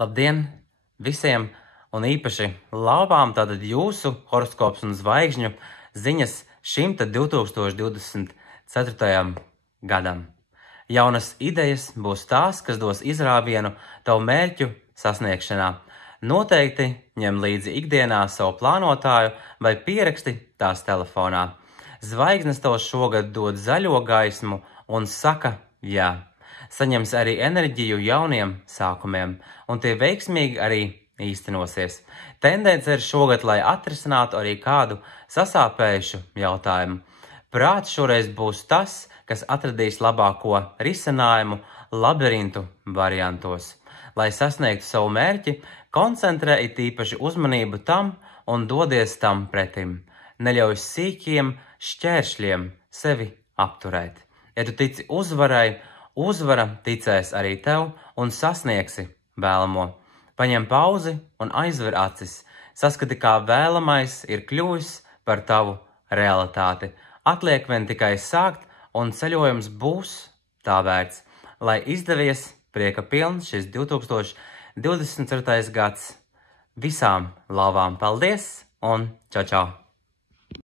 Labdien visiem un īpaši labām tātad jūsu horoskops un zvaigžņu ziņas šim 2024. gadam. Jaunas idejas būs tās, kas dos izrāvienu tavu mērķu sasniegšanā. Noteikti ņem līdzi ikdienā savu plānotāju vai pieraksti tās telefonā. Zvaigznes tev šogad dod zaļo gaismu un saka jā. Saņems arī enerģiju jauniem sākumiem, un tie veiksmīgi arī īstenosies. Tendence ir šogad, lai atrisinātu arī kādu sasāpējušu jautājumu. Prāts šoreiz būs tas, kas atradīs labāko risinājumu labirintu variantos. Lai sasniegtu savu mērķi, koncentrē it īpaši uzmanību tam un dodies tam pretim. Neļauj sīkiem šķēršļiem sevi apturēt. Ja tu tici uzvarai, uzvara ticēs arī tev un sasniegsi vēlamo. Paņem pauzi un aizver acis. Saskati, kā vēlamais ir kļuvis par tavu realitāti. Atliek vien tikai sākt, un ceļojums būs tā vērts. Lai izdevies prieka pilns šis 2024. gads. Visām labām paldies un čau čau!